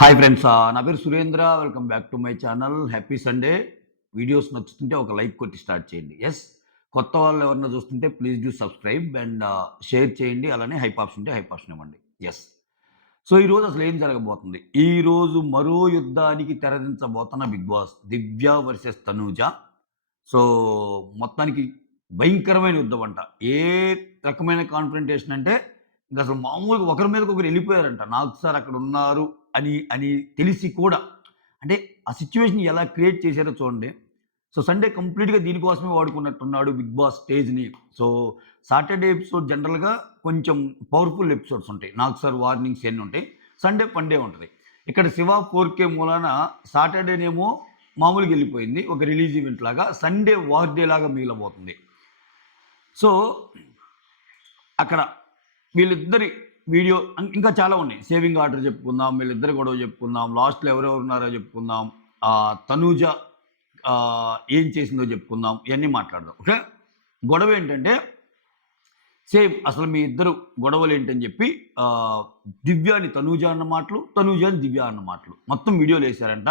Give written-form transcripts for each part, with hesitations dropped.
Hi friends, నా పేరు Surendra. Welcome back to my channel. Happy Sunday. Videos నచ్చుతుంటే ఒక లైక్ కొట్టి స్టార్ట్ చేయండి. కొత్త వాళ్ళు ఎవరైనా చూస్తుంటే please do subscribe and share చేయండి. అలానే హైప్ ఆప్షన్ ఉంటే హైప్ ఆప్షన్ ఇవ్వండి. సో ఈరోజు అసలు ఏం జరగబోతుంది? ఈరోజు మరో యుద్ధానికి తెరదించబోతున్న Bigg Boss Divya versus Tanuja. So మొత్తానికి భయంకరమైన యుద్ధం అంట. ఏ రకమైన కాన్ఫ్రంటేషన్ అంటే ఇంక అసలు మామూలుగా ఒకరి మీదకి ఒకరు వెళ్ళిపోయారంట. నాకు సార్ అక్కడ ఉన్నారు అని అని తెలిసి కూడా. అంటే ఆ సిట్యుయేషన్ ఎలా క్రియేట్ చేశారో చూడండి. సో సండే కంప్లీట్‌గా దీనికోసమే వాడుకున్నట్టున్నాడు బిగ్ బాస్ స్టేజ్‌ని. సో సాటర్‌డే ఎపిసోడ్ జనరల్‌గా కొంచెం పవర్‌ఫుల్ ఎపిసోడ్స్ ఉంటాయి. నాకు సార్ వార్నింగ్స్ ఇయన్నీ ఉంటాయి. సండే ఫన్ డే ఉంటది. ఇక్కడ 'శివ 4K' మూలాన సాటర్‌డేనేమో మామూలుగా వెళ్ళిపోయింది. ఒక రిలీజ్ ఈవెంట్ లాగా. సండే వార్ డే లాగా మిగలబోతుంది. సో అక్కడ వీళ్ళిద్దరి వీడియో ఇంకా చాలా ఉన్నాయి. సేవింగ్ ఆర్డర్ చెప్పుకుందాం, వీళ్ళిద్దరి గొడవ చెప్పుకుందాం, లాస్ట్‌లో ఎవరెవరు ఉన్నారో చెప్పుకుందాం, తనూజ ఏం చేసిందో చెప్పుకుందాం, ఇవన్నీ మాట్లాడదాం. ఓకే. గొడవ ఏంటంటే సేమ్ అసలు మీ ఇద్దరు గొడవలు ఏంటని చెప్పి దివ్యాని తనూజ అన్న మాటలు, తనూజని దివ్య అన్న మాటలు మొత్తం వీడియోలు వేశారంట.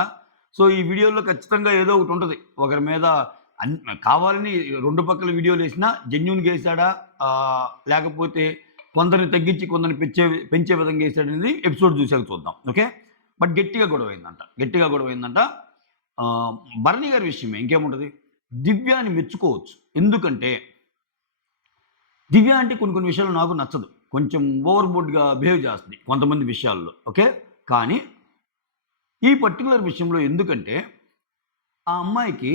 సో ఈ వీడియోలో ఖచ్చితంగా ఏదో ఒకటి ఉంటుంది. ఒకరి మీద కావాలని రెండు పక్కల వీడియోలు వేసినా జెన్యూన్గా వేసాడా, లేకపోతే కొందరిని తగ్గించి కొందరిని పెంచే విధంగా వేసాడనేది ఎపిసోడ్ చూసాక చూద్దాం. ఓకే. బట్ గట్టిగా గొడవైందంట. భరణి గారి విషయమే, ఇంకేముంటుంది. దివ్యాని మెచ్చుకోవచ్చు. ఎందుకంటే దివ్య అంటే కొన్ని విషయాలు నాకు నచ్చదు. కొంచెం ఓవర్ బోర్డ్గా బిహేవ్ చేస్తుంది కొంతమంది విషయాల్లో. ఓకే. కానీ ఈ పర్టికులర్ విషయంలో ఎందుకంటే ఆ అమ్మాయికి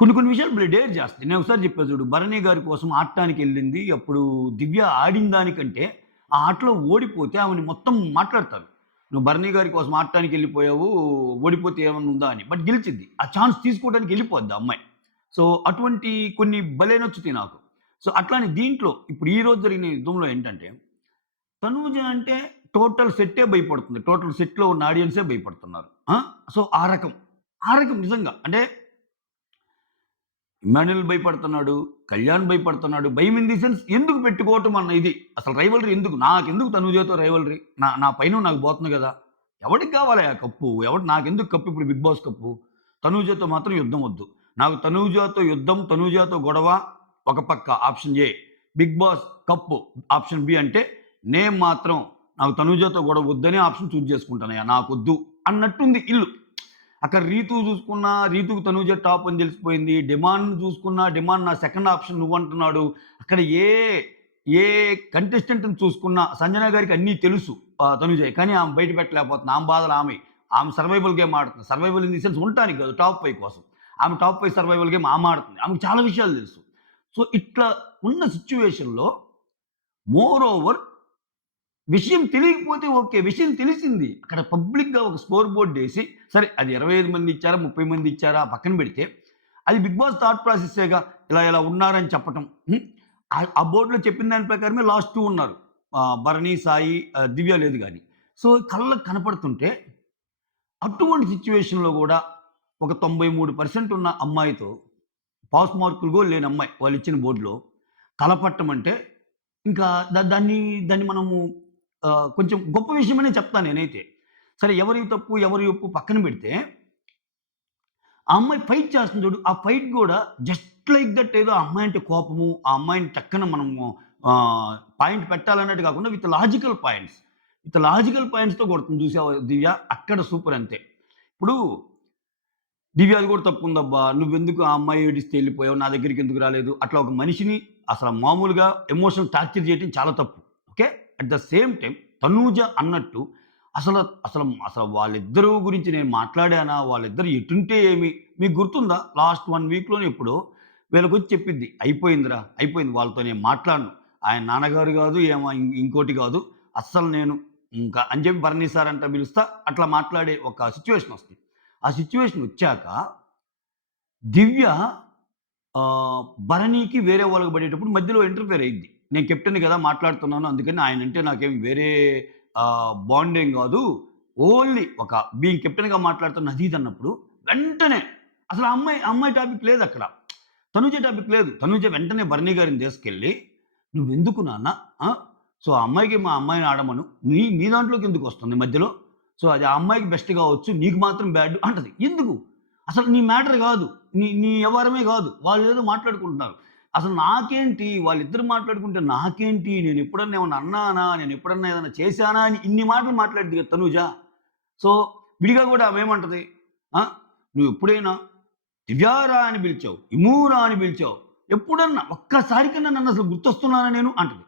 కొన్ని విషయాలు డేర్ చేస్తుంది. నేను ఒకసారి చెప్పాను చూడు, భరణి గారి కోసం ఆడటానికి వెళ్ళింది. అప్పుడు దివ్య ఆడిన దానికంటే ఆ ఆటలో ఓడిపోతే ఆమెను మొత్తం మాట్లాడతారు. నువ్వు భరణి గారి కోసం ఆడటానికి వెళ్ళిపోయావు, ఓడిపోతే ఏమన్నా ఉందా అని. బట్ గెలిచిద్ది. ఆ ఛాన్స్ తీసుకోవడానికి వెళ్ళిపోద్ది ఆ అమ్మాయి. సో అటువంటి కొన్ని భలే నచ్చుతాయి నాకు. సో అట్లానే దీంట్లో ఇప్పుడు ఈ రోజు జరిగిన యుద్ధంలో ఏంటంటే తనూజ అంటే టోటల్ సెట్టే భయపడుతుంది. టోటల్ సెట్‌లో ఉన్న ఆడియన్సే భయపడుతున్నారు. సో ఆ రకం నిజంగా అంటే ఇమ్మాన్యుయల్ భయపడుతున్నాడు, కళ్యాణ్ భయపడుతున్నాడు. భయం ఇన్ ది సెన్స్ ఎందుకు పెట్టుకోవటం అన్న ఇది. అసలు రైవల్రీ ఎందుకు? నాకెందుకు తనూజతో రైవల్రీ? నా పైన నాకు పోతుంది కదా! ఎవడికి కావాలి ఆ కప్పు? నాకెందుకు కప్పు ఇప్పుడు బిగ్ బాస్ కప్పు? తనూజతో మాత్రం యుద్ధం వద్దు. నాకు తనూజతో యుద్ధం, తనూజతో గొడవ ఒక పక్క option A. Bigg Boss cup option B అంటే నేను మాత్రం నాకు తనూజతో గొడవ వద్దని ఆప్షన్ చూజ్ చేసుకుంటానయ్యా. నాకొద్దు అన్నట్టుంది ఇల్లు. అక్కడ రీతు చూసుకున్నా, రీతుకు తనూజ టాప్ అని తెలిసిపోయింది. డిమాండ్ చూసుకున్నా, డిమాండ్ నా సెకండ్ ఆప్షన్ నువ్వంటున్నాడు. అక్కడ ఏ కంటెస్టెంట్‌ని చూసుకున్నా సంజన గారికి అన్నీ తెలుసు తనూజ. కానీ ఆమె బయట పెట్టలేకపోతుంది. ఆమె బాధలు ఆమె సర్వైవల్ గేమ్ ఆడుతుంది. సర్వైవల్ ఇన్ ది సెన్స్ ఉండటానికి కాదు, టాప్ 5 కోసం. ఆమె టాప్ 5 సర్వైవల్ గేమ్ ఆమె ఆడుతుంది. ఆమెకు చాలా విషయాలు తెలుసు. సో ఇట్లా ఉన్న సిట్యుయేషన్‌లో మోర్ ఓవర్ విషయం తెలియకపోతే ఓకే. విషయం తెలిసింది. అక్కడ పబ్లిక్‌గా ఒక స్కోర్ బోర్డ్ ఏసి, సరే అది 25 మంది ఇచ్చారా, 30 మంది ఇచ్చారా పక్కన పెడితే, అది బిగ్ బాస్ థాట్ ప్రాసెస్సేగా. ఇలా ఉన్నారని చెప్పటం. ఆ బోర్డ్‌లో చెప్పిన దాని ప్రకారమే లాస్ట్ 2 ఉన్నారు. భరణి, సాయి, దివ్య లేదు గాని. సో కళ్ళకి కనపడుతుంటే అటువంటి సిట్యుయేషన్‌లో గూడా ఒక 93% ఉన్న అమ్మాయితో పాస్ మార్కులు గూడా లేని అమ్మాయి వాళ్ళిచ్చిన బోర్డ్‌లో తలపట్టమంటే ఇంకా దాన్ని మనము కొంచెం గొప్ప విషయమనే చెప్తాను నేనైతే. సరే ఎవరి తప్పు, ఎవరి ఒప్పు పక్కన పెడితే, ఆ అమ్మాయి ఫైట్ చేస్తుంది చూడు, ఆ ఫైట్ గూడా జస్ట్ లైక్ దట్ ఏదో ఆ అమ్మాయి అంటే కోపము, ఆ అమ్మాయిని టక్కన మనము పాయింట్ పెట్టాలన్నట్టు కాకుండా విత్ లాజికల్ పాయింట్స్‌తో కొడుతుంది చూసావా దివ్య, అక్కడ సూపర్ అంతే. ఇప్పుడు దివ్యాది కూడా తప్పుందబ్బా. నువ్వెందుకు ఆ అమ్మాయి ఏడిస్తే ఎళ్ళిపోయావు? నా దగ్గరికి ఎందుకు రాలేదు? అట్లా ఒక మనిషిని అసలు మామూలుగా ఎమోషనల్ టార్చర్ చేయటం చాలా తప్పు. Okay. At the same time Tanuja అన్నట్టు అసలు అసలు అసలు వాళ్ళిద్దరూ గురించి నేను మాట్లాడానా? వాళ్ళిద్దరు ఎటుంటే ఏమి? మీకు గుర్తుందా? లాస్ట్ 1 వీక్‌లోనే ఎప్పుడో వీళ్ళకొచ్చి చెప్పిద్ది. అయిపోయిందిరా, అయిపోయింది. వాళ్ళతో నేను మాట్లాడను. ఆయన నాన్నగారు గాదు, ఇంకోటి గాదు. అస్సలు నేను ఇంకా అని చెప్పి భరణి సార్ అంట పిలుస్తా. అట్లా మాట్లాడే ఒక సిట్యుయేషన్ వస్తుంది. ఆ సిట్యుయేషన్ వచ్చాక దివ్య భరణికి వేరే వాళ్ళకి పడేటప్పుడు మధ్యలో ఇంటర్ఫియర్ అయ్యిద్ది. నేను కెప్టెన్‌ని కదా మాట్లాడుతున్నాను. అందుకని ఆయనంటే నాకేం వేరే బాండ్ ఏం గాదు. ఓన్లీ ఒక బీయింగ్ కెప్టెన్‌గా మాట్లాడుతున్న అది ఇది అన్నప్పుడు వెంటనే అసలు ఆ అమ్మాయి టాపిక్ లేదక్కడ. తనూజ టాపిక్ లేదు. తనూజ వెంటనే భరణి గారిని తీసుకెళ్ళి, "నువ్వెందుకు నాన్న? సో, ఆ అమ్మాయికి మా అమ్మాయిని ఆడమను. నీ దాంట్లోకి ఎందుకొస్తుంది మధ్యలో? సో అది ఆ అమ్మాయికి బెస్ట్ కావచ్చు. నీకు మాత్రం బ్యాడ్ అంటది. ఎందుకు? అసలు నీ మ్యాటర్ కాదు. నీ వ్యవహారమే కాదు. వాళ్ళేదో మాట్లాడుకుంటున్నారు. అసలు నాకేంటి? వాళ్ళిద్దరు మాట్లాడుకుంటే నాకేంటి? నేనెప్పుడన్నా ఏమన్నా అన్నానా? నేనెప్పుడన్నా ఏదన్నా చేశానా? అని ఇన్ని మాటలు మాట్లాడిద్ది కదా తనూజ. సో, విడిగా గూడా ఆమేమంటది? ఆ! నువ్వెప్పుడైనా దివ్యారా అని పిలిచావు. ఇమూరా అని పిలిచావు. ఎప్పుడన్నా ఒక్కసారికన్నా నన్నసలు గుర్తొస్తున్నానా నేను అంటది.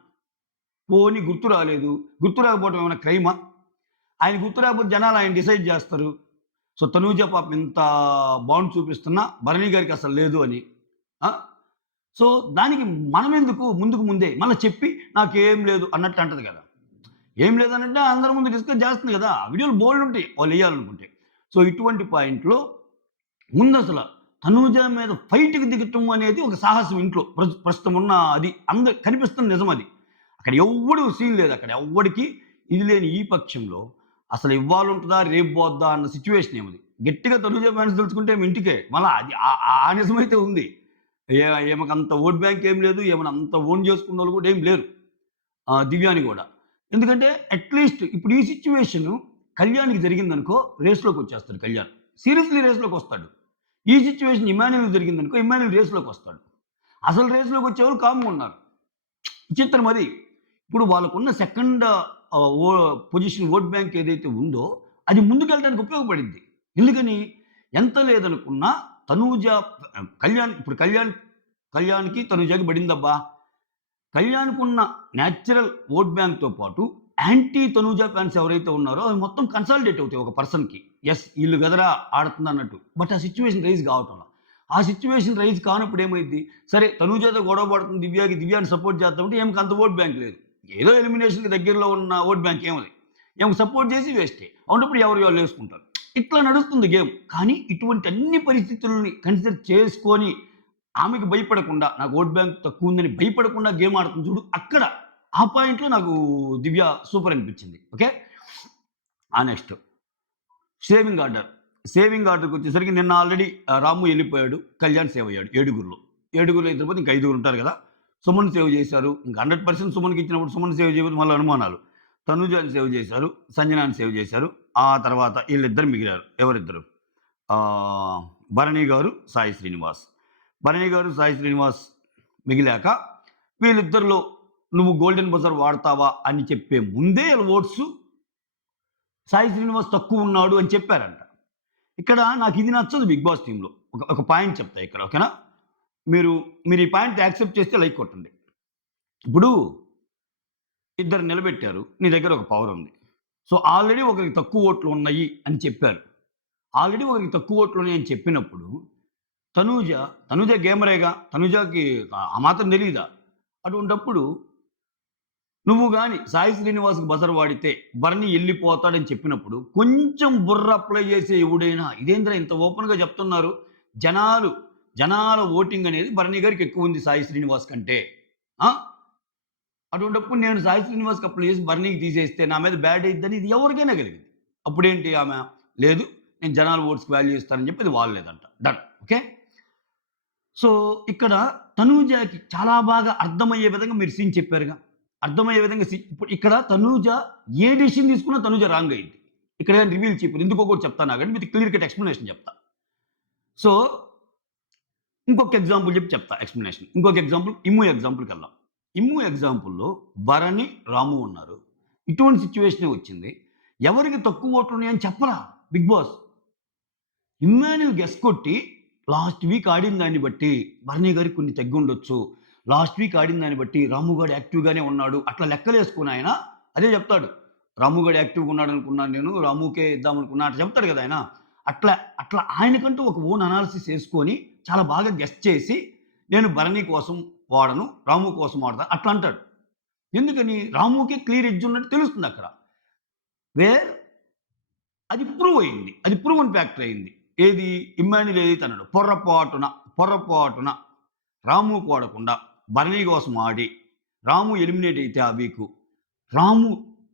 పోనీ గుర్తు రాలేదు. గుర్తు రాకపోవడం ఏమైనా క్రైమా? ఆయన గుర్తు రాకపోతే జనాలు ఆయన డిసైడ్ జేస్తారు. సో, తనూజ పాపం ఇంత బాండ్ చూపిస్తున్నా భరణి గారికి అసలు లేదు అని. ఆ! సో, దానికి మనమెందుకు ముందుకు ముందే మళ్ళా చెప్పి నాకేం లేదు అన్నట్టు అంటది గదా! ఏం లేదనంటే అందరి ముందు డిస్కస్ జేస్తుంది గదా! వీడియోలు బోలెడుంటాయి వాళ్ళెయ్యాలనుకుంటే. సో, ఇటువంటి పాయింట్‌లో ముందసల తనూజ మీద ఫైట్‌కి దిగటం అనేది ఒక సాహసం ఇంట్లో. ప్రస్తుతం ఉన్న అది కనిపిస్తున్న నిజం అది. అక్కడ ఎవ్వడు సీన్ లేదు. అక్కడ ఎవ్వడికి ఇది లేని ఈ పక్షంలో అసలు ఇవ్వాలుంటదా? రేపు పోద్దా? అన్న సిట్యుయేషన్ ఏమది. గట్టిగా తనూజ ఫ్యాన్స్ తెలుసుకుంటే ఏమో ఇంటికే. మళ్ళా అది ఆ నిజమైతే ఉంది. ఏ ఈమెకంత ఓట్ బ్యాంక్ ఏం లేదు. ఈమెను అంత ఓన్ చేసుకున్నోళ్ళు కూడా ఏం లేరు. దివ్యాని గూడా. ఎందుకంటే అట్‌లీస్ట్ ఇప్పుడు ఈ సిట్యుయేషను కళ్యాణ్‌కి జరిగిందనుకో రేస్‌లోకొచ్చేస్తాడు కళ్యాణ్. సీరియస్‌లీ రేస్‌లోకొస్తాడు. ఈ సిట్యుయేషన్ ఇమ్మాన్యుల్‌కి జరిగిందనుకో ఇమ్మాన్యుల్ రేస్‌లోకొస్తాడు. అసలు రేస్‌లోకొచ్చేవాళ్ళు కామ్‌గున్నారు. విచిత్రం అది. ఇప్పుడు వాళ్ళకున్న సెకండ్ ఓ పొజిషన్ ఓట్ బ్యాంక్ ఏదైతే ఉందో అది ముందుకెళ్ళడానికి ఉపయోగపడిద్ది. ఎందుకని? ఎంత లేదనుకున్నా తనూజ ఇప్పుడు కళ్యాణ్‌కి తనూజకి పడిందబ్బా! కళ్యాణ్‌కున్న న్యాచురల్ ఓట్ బ్యాంక్‌తో పాటు యాంటీ తనూజ ఫ్యాన్స్ ఎవరైతే ఉన్నారో అవి మొత్తం కన్సాలిడేట్ అవుతాయి ఒక పర్సన్‌కి. యెస్ ఈళ్ళు గదరా ఆడుతుందన్నట్టు. బట్ ఆ సిట్యుయేషన్ రైజ్ కావటంలా. ఆ సిట్యుయేషన్ రైజ్ కానప్పుడు ఏమైద్ది? సరే తనూజతో గొడవ పడుతుంది దివ్యాని సపోర్ట్ చేద్దామంటే ఈమెకి అంత ఓట్ బ్యాంక్ లేదు. ఏదో ఎలిమినేషన్‌కి దగ్గరలో ఉన్న ఓట్ బ్యాంక్ ఏమది. ఈమెకు సపోర్ట్ చేసి వేస్టే. అవునప్పుడు ఎవరు వాళ్ళు వేసుకుంటారు. ఇట్లా నడుస్తుంది గేమ్. కానీ ఇటువంటి అన్ని పరిస్థితుల్ని కన్సిడర్ చేసుకొని ఆమెకి భయపడకుండా నాకు ఓట్ బ్యాంక్ తక్కువుందని భయపడకుండా గేమ్ ఆడుతుంది చూడు. అక్కడ ఆ పాయింట్‌లో నాకు దివ్య సూపర్ అనిపించింది. Okay. Next saving order. Saving ఆర్డర్‌కొచ్చేసరికి నిన్న ఆల్రెడీ రాము ఎళ్ళిపోయాడు. కళ్యాణ్ సేవ్ అయ్యాడు ఏడుగురిలో. ఏడుగురిలో ఇద్దరు పోతే ఇంకా ఐదుగురు ఉంటారు కదా! సుమన్ సేవ్ చేశారు. ఇంక 100% సుమన్‌కి ఇచ్చినప్పుడు సుమన్ సేవ్ చేయకపోతే మళ్ళీ అనుమానాలు. తనుజాని సేవ్ చేశారు. సంజనాని సేవ్ చేశారు. ఆ తర్వాత ఈళ్ళిద్దరు మిగిలారు. ఎవరిద్దరు? ఆహ్, భరణి గారు, సాయి శ్రీనివాస్. భరణి గారు, సాయి శ్రీనివాస్ మిగిలాక వీళ్ళిద్దరిలో నువ్వు గోల్డెన్ బజర్ వాడతావా అని చెప్పే ముందే ఈళ్ళ ఓట్సు సాయి శ్రీనివాస్ తక్కువున్నాడు అని చెప్పారంట. ఇక్కడ నాకిది నచ్చదు 'బిగ్ బాస్' టీమ్‌లో. ఒక పాయింట్ చెప్తా ఇక్కడ ఓకేనా? మీరు మీరు ఈ పాయింట్ యాక్సెప్ట్ చేస్తే లైక్ కొట్టండి. ఇప్పుడు ఇద్దరు నిలబెట్టారు. నీ దగ్గర ఒక పవర్ ఉంది. సో, ఆల్రెడీ ఒకరికి తక్కువ ఓట్లు ఉన్నాయి అని చెప్పారు. ఆల్రెడీ ఒకరికి తక్కువ ఓట్లు ఉన్నాయని చెప్పినప్పుడు తనూజ గేమరేగా. తనూజకి ఆ మాత్రం తెలీదా? అటువంటప్పుడు నువ్వు గాని సాయి శ్రీనివాస్‌కి బజర్ వాడితే భరణి ఎళ్ళిపోతాడని చెప్పినప్పుడు కొంచెం బుర్ర అప్లై చేసే ఎవడైనా ఇదేందిరా ఇంత ఓపెన్‌గా చెప్తున్నారు. జనాల ఓటింగ్ అనేది భరణి గారికి ఎక్కువుంది సాయి శ్రీనివాస్ కంటే. ఆ! అటువంటప్పుడు నేను సాయి శ్రీనివాస్‌కి అప్లై చేసి భరణికి తీసేస్తే నా మీద బ్యాడ్ అయిద్దని ఇది ఎవరికైనా కలిగింది. అప్పుడేంటి ఆమె లేదు నేను జనాల ఓట్స్‌కి వాల్యూ ఇస్తానని చెప్పి అది వాడలేదంట. డన్. ఓకే. సో, ఇక్కడ తనూజకి చాలా బాగా అర్థమయ్యే విధంగా మీరు సీన్ చెప్పారుగా. అర్థమయ్యే విధంగా ఇప్పుడు ఇక్కడ తనూజ ఏ డెసిషన్ తీసుకున్నా తనూజ రాంగ్ అయ్యిద్ది. ఇక్కడ రివీల్ చెప్పను. ఎందుకో కూడా చెప్తాను ఆగండి. విత్ క్లియర్ కట్ ఎక్స్‌ప్లనేషన్ చెప్తా. సో, ఇంకొక ఎగ్జాంపుల్ చెప్తా ఎక్స్‌ప్లనేషన్. ఇంకొక ఎగ్జాంపుల్ ఎగ్జాంపుల్‌కెళ్దాం. ఎగ్జాంపుల్‌లో భరణి, రాము ఉన్నారు. ఇటువంటి సిట్యుయేషనే వచ్చింది. ఎవరికి తక్కువ ఓట్లున్నాయని చెప్పలా బిగ్ బాస్. ఇమ్మాన్యుల్ గెస్ కొట్టి లాస్ట్ వీక్ ఆడిన దాన్ని బట్టి భరణి గారికి కొన్ని తగ్గుండొచ్చు. లాస్ట్ వీక్ ఆడిన దాన్ని బట్టి రాము గాడు యాక్టివ్‌గానే ఉన్నాడు. అట్లా లెక్కలేసుకొని ఆయన అదే చెప్తాడు. రాము గాడు యాక్టివ్‌గా ఉన్నాడనుకున్నాను నేను. రాముకే ఇద్దామనుకున్నా అట్లా చెప్తాడు కదా ఆయన. అట్లా ఆయనకంటూ ఒక ఓన్ అనాలిసిస్ యేసుకొని చాలా బాగా గెస్ చేసి నేను భరణి కోసం వాడను. రాము కోసం వాడతా అట్లా అంటాడు. ఎందుకని? రాముకే క్లియర్ ఎడ్జ్ ఉన్నట్టు తెలుస్తుందక్కడ. వేర్ అది ప్రూవ్ అయింది. అది ప్రూవన్ ఫ్యాక్టర్ అయింది. ఏది? ఇమ్మాన్యుల్ ఏదైతే అన్నాడో పొర్రపాటున రాముకి వాడకుండా భరణి కోసం ఆడి, రాము ఎలిమినేట్ అయితే ఆ వీకు, రాము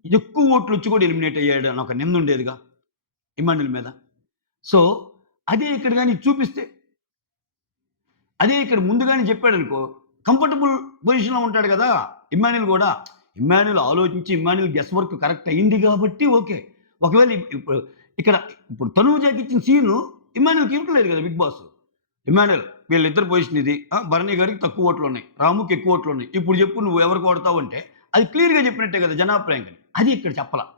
ఎక్కువ ఓట్లొచ్చి కూడా ఎలిమినేట్ అయ్యాడు అని ఒక నిందుండేదిగా ఇమ్మాన్యుల్ మీద. సో, అదే ఇక్కడ గాని చూపిస్తే, అదే ఇక్కడ ముందుగానే చెప్పాడనుకో, కంఫర్టబుల్ పొజిషన్‌లో ఉంటాడు గదా! ఇమ్మాన్యుల్ గూడా. ఇమ్మాన్యుల్ ఆలోచించి, ఇమ్మాన్యుల్ గెస్ వర్క్ కరెక్ట్ అయింది గాబట్టి ఓకే. ఒకవేళ ఇప్పుడు ఇక్కడ ఇప్పుడు తనూజకి ఇచ్చిన సీను ఇమాన్యుల్‌కి ఇవ్వట్లేదు కదా బిగ్ బాస్. ఇమాన్యుల్ వీళ్ళిద్దరి పొజిషన్ ఇది. భరణి గారికి తక్కువ ఓట్లున్నాయి. రాముకి ఎక్కువ ఓట్లున్నాయి. ఇప్పుడు చెప్పు నువ్వు ఎవరికి ఓడతావు అంటే అది క్లియర్‌గా చెప్పినట్టే కదా జనాభిప్రాయం. అది ఇక్కడ చెప్పలా.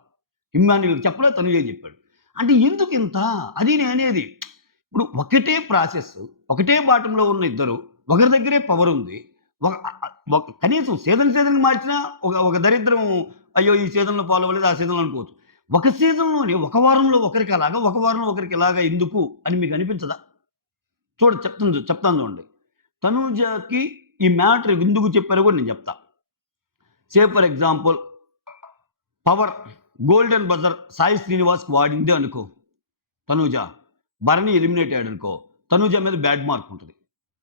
ఇమ్మాన్యుయల్‌కి చెప్పలా, తనుజే చెప్పాడు. అంటే ఎందుకింత? అది నేననేది. ఇప్పుడు ఒకటే ప్రాసెస్, ఒకటే బాటంలో ఉన్న ఇద్దరు, ఒకరి దగ్గరే పవరుంది. ఒక కనీసం సీజన్‌కి మార్చినా ఒక దరిద్రం అయ్యో! ఈ సీజన్‌లో ఫాలో అవ్వలేదు, ఆ సీజన్‌లో అనుకోవచ్చు. ఒక సీజన్‌లోనే ఒక వారంలో ఒకరికి అలాగా, ఒక వారంలో ఒకరికి ఇలాగా ఎందుకు అని మీకు అనిపించదా? చెప్తాను చూడండి. తనూజకి ఈ మ్యాటర్ ఎందుకు చెప్పారో కూడా నేను చెప్తా. Say for example power golden buzzer Sai శ్రీనివాస్‌కి వాడింది అనుకో తనూజ. భరణి ఎలిమినేట్ అయ్యాడనుకో, తనూజ మీద బ్యాడ్ మార్క్ ఉంటది.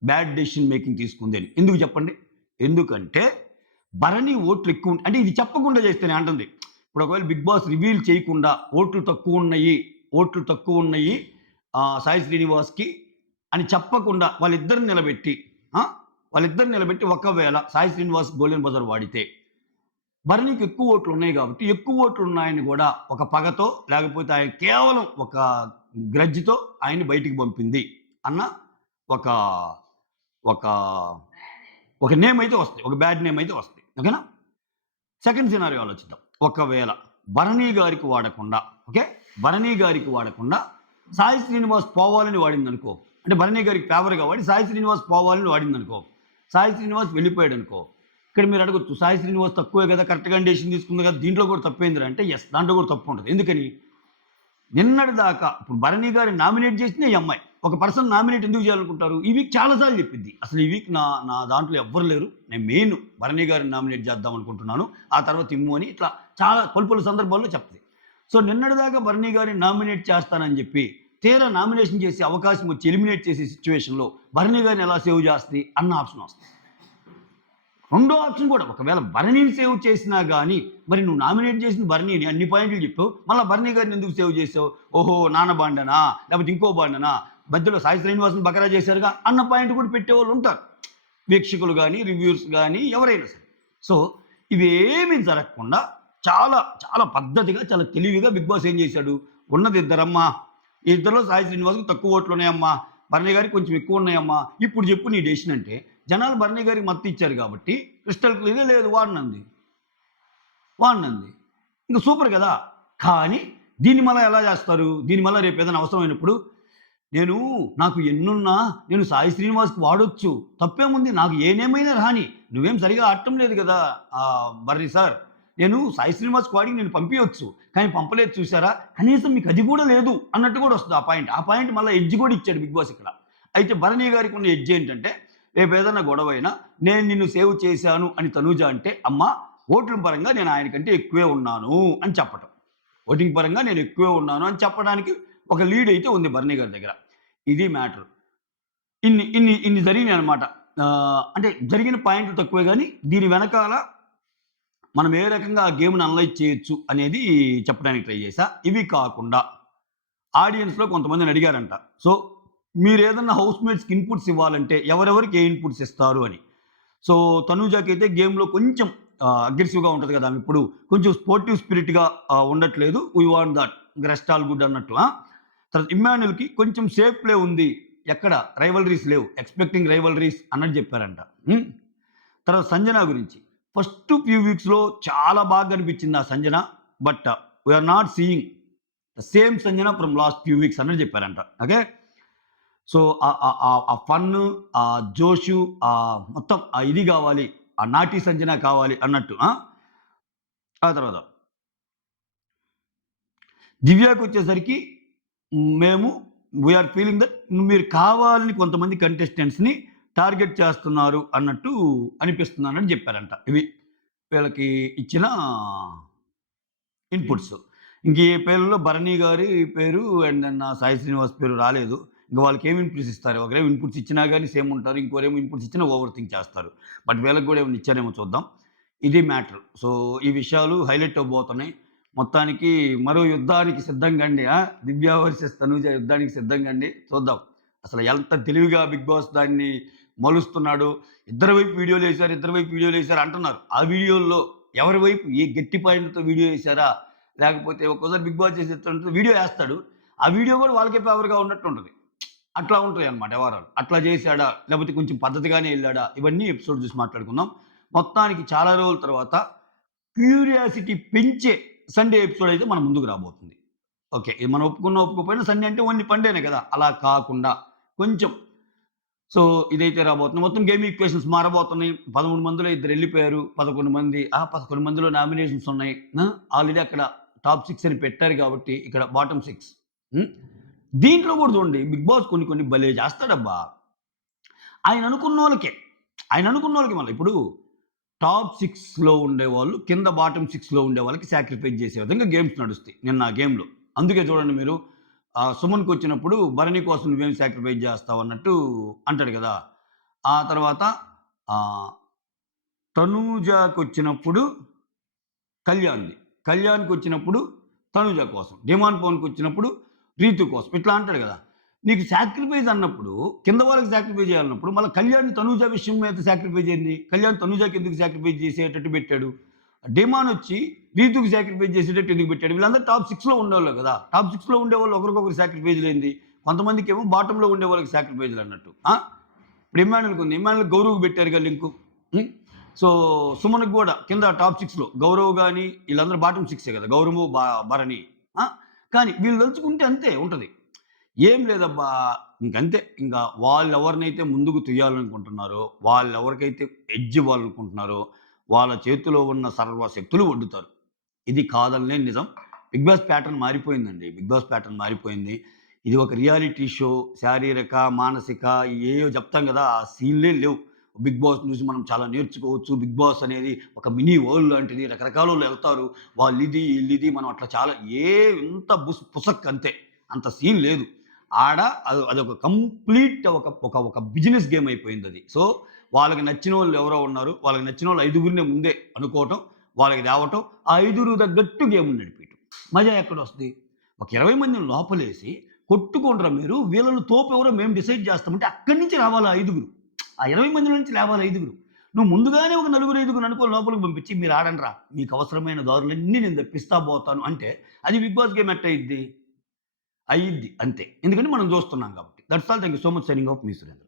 బ్యాడ్ డెసిషన్ మేకింగ్ తీసుకుంది అని. ఎందుకు చెప్పండి? ఎందుకంటే భరణి ఓట్లు ఎక్కువ అంటే ఇది చెప్పకుండా చేస్తేనే అంటుంది. ఇప్పుడు ఒకవేళ బిగ్ బాస్ రివీల్ చేయకుండా ఓట్లు తక్కువున్నాయి సాయి శ్రీనివాస్‌కి అని చెప్పకుండా వాళ్ళిద్దరిని నిలబెట్టి ఒకవేళ సాయి శ్రీనివాస్ గోల్డెన్ బజర్ వాడితే భరణికి ఎక్కువ ఓట్లు ఉన్నాయి కాబట్టి ఎక్కువ ఓట్లు ఉన్నాయని కూడా ఒక పగతో లేకపోతే ఆయన కేవలం ఒక గ్రడ్జ్‌తో ఆయన్ని బయటికి పంపింది అన్న ఒక ఒక ఒక నేమ్ అయితే వస్తుంది. ఒక బ్యాడ్ నేమ్ అయితే వస్తుంది. ఓకేనా? సెకండ్ సినారియో ఆలోచిద్దాం. ఒకవేళ భరణి గారికి వాడకుండా సాయి శ్రీనివాస్ పోవాలని వాడిందనుకో. అంటే భరణి గారికి ఫేవర్‌గా వాడి సాయి శ్రీనివాస్ పోవాలని వాడిందనుకో. సాయి శ్రీనివాస్ వెళ్ళిపోయాడనుకో. ఇక్కడ మీరు అడగొచ్చు సాయి శ్రీనివాస్ తక్కువే కదా, కరెక్ట్‌గా డెసిషన్ తీసుకుంది కదా, దీంట్లో కూడా తప్పేందిరా అంటే యెస్, దాంట్లో కూడా తప్పు ఉంటది. ఎందుకని? నిన్నటి దాకా ఇప్పుడు భరణి గారిని నామినేట్ చేసిందే ఈ అమ్మాయి. ఒక పర్సన్ నామినేట్ ఎందుకు చేయాలనుకుంటారు? ఈ వీక్ చాలా సార్లు చెప్పిద్ది. అసలు ఈ వీక్ నా దాంట్లో ఎవ్వరు లేరు. నేను మెయిన్ భరణి గారిని నామినేట్ చేద్దాం అనుకుంటున్నాను. ఆ తర్వాత ఇమ్ము అని ఇట్లా చాలా పలు సందర్భాల్లో చెప్తది. సో నిన్నటి దాకా భరణి గారిని నామినేట్ చేస్తానని చెప్పి తీరా నామినేషన్ చేసే అవకాశం వచ్చి ఎలిమినేట్ చేసే సిచ్యువేషన్‌లో భరణి గారిని ఎలా సేవ్ చేస్తది అన్న ఆప్షన్ వస్తుంది. రెండో ఆప్షన్ కూడా ఒకవేళ భరణిని సేవ్ చేసినా గానీ, మరి నువ్వు నామినేట్ చేసిన భరణిని అన్ని పాయింట్లు చెప్పావు. మళ్ళా భరణి గారిని ఎందుకు సేవ్ చేసావు? ఓహో! నాన్న బాండనా? లేకపోతే ఇంకో బాండనా? మధ్యలో సాయి శ్రీనివాస్‌ని బకరా చేశారుగా అన్న పాయింట్ కూడా పెట్టేవాళ్ళు ఉంటారు. వీక్షకులు గానీ, రివ్యూర్స్ గానీ ఎవరైనా సరే. సో ఇవేమీ జరగకుండా చాలా చాలా పద్ధతిగా, చాలా తెలివిగా బిగ్ బాస్ ఏం చేశాడు? ఉన్నది ఇద్దరమ్మా. ఈ ఇద్దరిలో సాయి శ్రీనివాస్‌కి తక్కువ ఓట్లున్నాయమ్మా. భరణి గారికి కొంచెం ఎక్కువ ఉన్నాయమ్మా. ఇప్పుడు చెప్పు నీ డెసిషన్ అంటే జనాలు భరణి గారికి మద్దతు ఇచ్చారు కాబట్టి క్రిస్టల్ క్లియర్‌గా లేదు వాడనంది. ఇంక సూపర్ కదా! కానీ దీన్ని మళ్ళా ఎలా చేస్తారు? దీన్ని మళ్ళా రేపు ఏదైనా అవసరమైనప్పుడు నాకు ఎన్నున్నా నేను సాయి శ్రీనివాస్‌కి వాడొచ్చు. తప్పేముంది? నాకు ఏ నేమైనా రాని. నువ్వేం సరిగ్గా ఆడటం లేదు కదా! భరణి సార్. నేను సాయి శ్రీనివాస్‌కి వాడి నేను పంపియొచ్చు. కానీ పంపలేదు చూసారా? కనీసం మీకు అది కూడా లేదు అన్నట్టు కూడా వస్తది ఆ పాయింట్. ఆ పాయింట్ మళ్ళా ఎడ్జ్ కూడా ఇచ్చాడు బిగ్ బాస్ ఇక్కడ. అయితే భరణి గారికి ఉన్న ఎడ్జ్ ఏంటంటే రేపు ఏదైనా గొడవైనా నేను నిన్ను సేవ్ చేశాను అని తనూజ అంటే అమ్మ ఓట్ల పరంగా నేను ఆయనకంటే ఎక్కువే ఉన్నాను అని చెప్పటం. ఓటింగ్ పరంగా నేను ఎక్కువే ఉన్నాను అని చెప్పడానికి ఒక లీడ్ అయితే ఉంది భరణి గారి దగ్గర. ఇది మ్యాటర్. ఇన్ని జరిగినాయనమాట. అంటే జరిగిన పాయింట్లు తక్కువే గానీ దీని వెనకాల మనం ఏ రకంగా ఆ గేమ్‌ని అనలైజ్ చేయొచ్చు అనేది చెప్పడానికి ట్రై చేశా. ఇవి కాకుండా ఆడియన్స్‌లో కొంతమందిని అడిగారంట. సో మీరేదన్నా హౌస్‌మేట్స్‌కి ఇన్‌పుట్స్ ఇవ్వాలంటే ఎవరెవరికి ఏ ఇన్‌పుట్స్ ఇస్తారు అని. సో తనూజకైతే గేమ్‌లో కొంచెం అగ్రెసివ్‌గా ఉంటది కదా! ఆమె ఇప్పుడు కొంచెం స్పోర్టివ్ స్పిరిట్‌గా ఉండట్లేదు. We want that. Rest all good అన్నట్టు. తర్వాత ఇమ్మాన్యుల్‌కి కొంచెం సేఫ్ ప్లే ఉంది. ఎక్కడ రైవల్రీస్ లేవు. ఎక్స్‌పెక్టింగ్ రైవల్రీస్ అన్నట్టు చెప్పారంట. తర్వాత సంజన గురించి ఫస్ట్ ఫ్యూ వీక్స్‌లో చాలా బాగా కనిపించింది ఆ Sanjana. But we are not seeing the same Sanjana from last few weeks అన్నట్టు చెప్పారంట. ఓకే. సో ఆ ఫన్ను, ఆ జోషు, మొత్తం ఇది కావాలి. ఆ నాటి సంజన కావాలి అన్నట్టు. ఆ తర్వాత దివ్యకొచ్చేసరికి మేము వీఆర్ ఫీలింగ్ దట్ మీరు కావాలని కొంతమంది కంటెస్టెంట్స్‌ని టార్గెట్ చేస్తున్నారు అన్నట్టు అనిపిస్తుందన్నట్టు చెప్పారంట. ఇవి వీళ్ళకి ఇచ్చిన ఇన్‌పుట్స్. ఇంక ఈ పేర్లలో భరణి గారి పేరు అండ్ దెన్ సాయి శ్రీనివాస్ పేరు రాలేదు. ఇంక వాళ్ళకేమి ఇన్‌పుట్స్ ఇస్తారు? ఒకరేమో ఇన్‌పుట్స్ ఇచ్చినా గానీ సేమ్ ఉంటారు. ఇంకోరేమో ఇన్‌పుట్స్ ఇచ్చినా ఓవర్ థింక్ చేస్తారు. బట్ వీళ్ళకి గూడా ఏమన్నా ఇచ్చారేమో చూద్దాం. ఇది మ్యాటర్. సో ఈ విషయాలు హైలైట్ అవ్వబోతున్నాయి. మొత్తానికి మరో యుద్ధానికి సిద్ధంగండి. దివ్య వర్సెస్ తనూజ యుద్ధానికి సిద్ధంగండి. చూద్దాం. అసలు ఎంత తెలివిగా బిగ్ బాస్ దాన్ని మలుస్తున్నాడు. ఇద్దరి వైపు వీడియోలేశారు అంటున్నారు. ఆ వీడియోల్లో ఎవరి వైపు ఏ గట్టి పాయింట్‌తో వీడియో ఏశారా? లేకపోతే ఒక్కోసారి బిగ్ బాస్ చేసేటప్పుడు వీడియో వేస్తాడు. ఆ వీడియో కూడా వాళ్ళకే ఫేవర్‌గా ఉన్నట్టు ఉంటది. అట్లా ఉంటాయన్నమాట వ్యవహారాలు. అట్లా చేశాడా? లేకపోతే కొంచెం పద్ధతిగానే ఎళ్ళాడా? ఇవన్నీ ఎపిసోడ్ చూసి మాట్లాడుకుందాం. మొత్తానికి చాలా రోజుల తర్వాత క్యూరియాసిటీ పెంచే సండే ఎపిసోడ్ అయితే మన ముందుకు రాబోతుంది. ఓకే. ఇది మనం ఒప్పుకున్నా, ఒప్పుకోకపోయినా సండే అంటే ఓన్లీ పండేనే కదా! అలా కాకుండా కొంచెం సో, ఇదైతే రాబోతుంది. మొత్తం గేమ్ ఈక్వేషన్స్ మారబోతున్నాయి. 13 మందిలో ఇద్దరెళ్ళిపోయారు. 11 మంది 11 మందిలో నామినేషన్స్ ఉన్నాయి. ఆల్రెడీ అక్కడ టాప్ 6 అని పెట్టారు కాబట్టి ఇక్కడ బాటమ్ 6. హ్మ్. దీంట్లో కూడా చూడండి బిగ్ బాస్ కొన్ని కొన్ని భలే చేస్తాడబ్బా! ఆయన అనుకున్నోళ్ళకే, ఆయన అనుకున్నోళ్ళకి మళ్ళా ఇప్పుడు టాప్ 6లో ఉండేవాళ్ళు కింద బాటమ్ 6లో ఉండే వాళ్ళకి సాక్రిఫైస్ చేసే విధంగా గేమ్స్ నడుస్తాయి. నిన్న ఆ గేమ్‌లో. అందుకే చూడండి మీరు సుమన్‌కొచ్చినప్పుడు భరణి కోసం నువ్వేం సాక్రిఫైస్ చేస్తావు అన్నట్టు అంటాడు కదా! ఆ తర్వాత ఆహ్, తనూజకొచ్చినప్పుడు కళ్యాణ్‌ది. కళ్యాణ్‌కొచ్చినప్పుడు తనూజ కోసం. డిమాండ్ పవన్‌కొచ్చినప్పుడు రీతు కోసం. ఇట్లా అంటాడు కదా! నీకు సాక్రిఫైస్ అన్నప్పుడు కింద వాళ్ళకి సాక్రిఫైస్ చేయాలన్నప్పుడు మళ్ళా కళ్యాణ్‌ని తనూజ విషయం మీద సాక్రిఫైస్ ఏంది? కళ్యాణ్ తనూజకి ఎందుకు సాక్రిఫైస్ చేసేటట్టు పెట్టాడు? డిమాండ్ వచ్చి రీతుకి సాక్రిఫైస్ చేసేటట్టు ఎందుకు పెట్టాడు? వీళ్ళందరూ టాప్ 6లో ఉండేవాళ్ళే కదా! టాప్ 6లో ఉండేవాళ్ళు ఒకరికొకరు సాక్రిఫైస్‌లేంది? కొంతమందికేమో బాటమ్‌లో ఉండే వాళ్ళకి సాక్రిఫైస్‌లు అన్నట్టు. ఇప్పుడు ఇమ్మానుయల్‌కి ఉంది. Emmanuel గౌరవ్‌కి పెట్టారుగా link. హ్మ్. సో, సుమన్‌కి గూడా కింద టాప్ 6లో గౌరవ్ గాని ఈళ్ళందరూ బాటమ్ 6 కదా! గౌరవు, భరణి. ఆ! కానీ వీళ్ళు తలుచుకుంటే అంతే ఉంటది. ఏం లేదబ్బా! ఇంకంతే. ఇంక వాళ్ళెవరినైతే ముందుకు తొయ్యాలనుకుంటున్నారో, వాళ్ళెవరికైతే ఎడ్జ్ ఇవ్వాలనుకుంటున్నారో, వాళ్ళ చేతిలో ఉన్న సర్వశక్తులు ఒడ్డుతారు. ఇది కాదనలేని నిజం. 'బిగ్ బాస్' ప్యాటర్న్ మారిపోయిందండి. 'బిగ్ బాస్' ప్యాటర్న్ మారిపోయింది. ఇది ఒక రియాలిటీ షో. శారీరక, మానసిక ఏయో చెప్తాం గదా! ఆ సీన్‌లే లేవు. 'బిగ్ బాస్' చూసి మనం చాలా నేర్చుకోవచ్చు. 'బిగ్ బాస్' అనేది ఒక మినీ వరల్డ్ లాంటిది. రకరకాలోళ్ళు ఎళ్తారు. వాళ్ళిది, ఈళ్ళిది మనం అట్లా చాలా ఇంత పుసక్ అంతే. అంత సీన్ లేదు. ఆడ అదొక కంప్లీట్ ఒక ఒక ఒక బిజినెస్ గేమ్ అయిపోయిందది. సో, వాళ్ళకి నచ్చినోళ్ళు ఎవరో ఉన్నారు. వాళ్ళకి నచ్చినోళ్ళు ఐదుగురినే ముందే అనుకోవటం, వాళ్ళకి తేవటం, ఆ ఐదుగురు తగ్గట్టు గేమ్‌ని నడిపేయటం. మజా ఎక్కడొస్తది? ఒక 20 మందిని లోపలేసి కొట్టుకోండ్రా మీరు. వీళ్ళలో తోపెవరో మేము డిసైడ్ చేస్తామంటే అక్కడి నుంచి రావాలి ఆ ఐదుగురు. ఆ 20 మందిలో నుంచి లేవాలి ఐదుగురు. నువ్వు ముందుగానే ఒక నలుగురు, ఐదుగురు అనుకోని లోపలికి పంపించి మీరు ఆడండ్రా. మీకు అవసరమైన దారులన్నీ నేను తెప్పిస్తా పోతాను అంటే అది 'బిగ్ బాస్' గేమ్ ఎట్టయిద్ది? అయ్యిద్ది అంతే. ఎందుకంటే మనం చూస్తున్నాం కాబట్టి. That's all. Thank you so much. Signing off me Surendra.